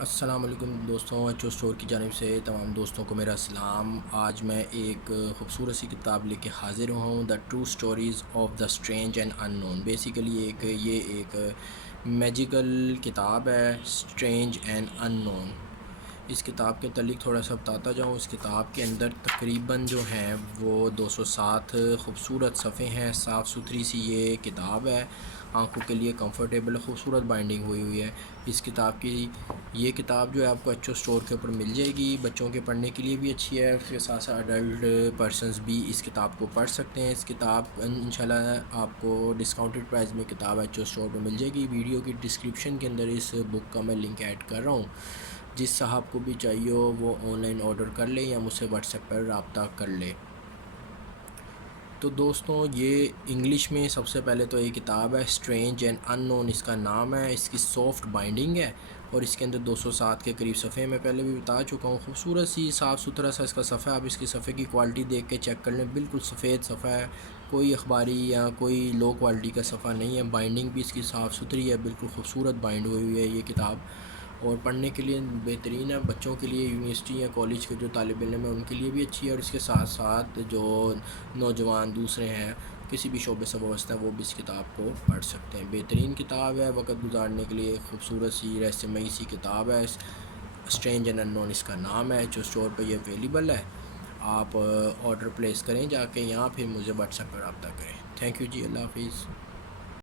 السلام علیکم دوستوں، ایچو اسٹور کی جانب سے تمام دوستوں کو میرا سلام۔ آج میں ایک خوبصورت سی کتاب لے کے حاضر ہوں، the true stories of the strange and unknown. Basically یہ ایک میجیکل کتاب ہے، اسٹرینج اینڈ ان نون۔ اس کتاب کے تعلق تھوڑا سا بتاتا جاؤں۔ اس کتاب کے اندر تقریباً جو ہیں وہ 207 خوبصورت صفحے ہیں۔ صاف ستھری سی یہ کتاب ہے، آنکھوں کے لیے کمفرٹیبل خوبصورت بائنڈنگ ہوئی ہے اس کتاب کی۔ یہ کتاب جو ہے آپ کو ایچو اسٹور کے اوپر مل جائے گی، بچوں کے پڑھنے کے لیے بھی اچھی ہے، اس کے ساتھ ساتھ ایڈلٹ پرسنز بھی اس کتاب کو پڑھ سکتے ہیں۔ اس کتاب انشاءاللہ آپ کو ڈسکاؤنٹڈ پرائز میں کتاب ایچو اسٹور پہ مل جائے گی۔ ویڈیو کی ڈسکرپشن کے اندر اس بک کا میں لنک ایڈ کر رہا ہوں، جس صاحب کو بھی چاہیے ہو وہ آن لائن آرڈر کر لے یا مجھ سے واٹس ایپ پر رابطہ کر لے۔ تو دوستوں، یہ انگلش میں سب سے پہلے تو یہ کتاب ہے اسٹرینج اینڈ ان نون، اس کا نام ہے۔ اس کی سافٹ بائنڈنگ ہے اور اس کے اندر 207 کے قریب صفحے میں پہلے بھی بتا چکا ہوں۔ خوبصورت سی صاف ستھرا سا اس کا صفحہ، آپ اس کی صفحے کی کوالٹی دیکھ کے چیک کر لیں، بالکل سفید صفحہ ہے، کوئی اخباری یا کوئی لو کوالٹی کا صفحہ نہیں ہے۔ بائنڈنگ بھی اس کی صاف ستھری ہے، بالکل خوبصورت بائنڈ ہوئی ہے یہ کتاب، اور پڑھنے کے لیے بہترین ہے۔ بچوں کے لیے، یونیورسٹی یا کالج کے جو طالب علم ہیں ان کے لیے بھی اچھی ہے، اور اس کے ساتھ ساتھ جو نوجوان دوسرے ہیں کسی بھی شعبے سے وابستہ ہیں وہ بھی اس کتاب کو پڑھ سکتے ہیں۔ بہترین کتاب ہے وقت گزارنے کے لیے، خوبصورت سی رہسمئی سی کتاب ہے۔ اسٹرینج اینڈ ان نون اس کا نام ہے، جو اسٹور پہ یہ اویلیبل ہے۔ آپ آرڈر پلیس کریں جا کے، یہاں پھر مجھے واٹس ایپ پر رابطہ کریں۔ تھینک یو جی، اللہ حافظ۔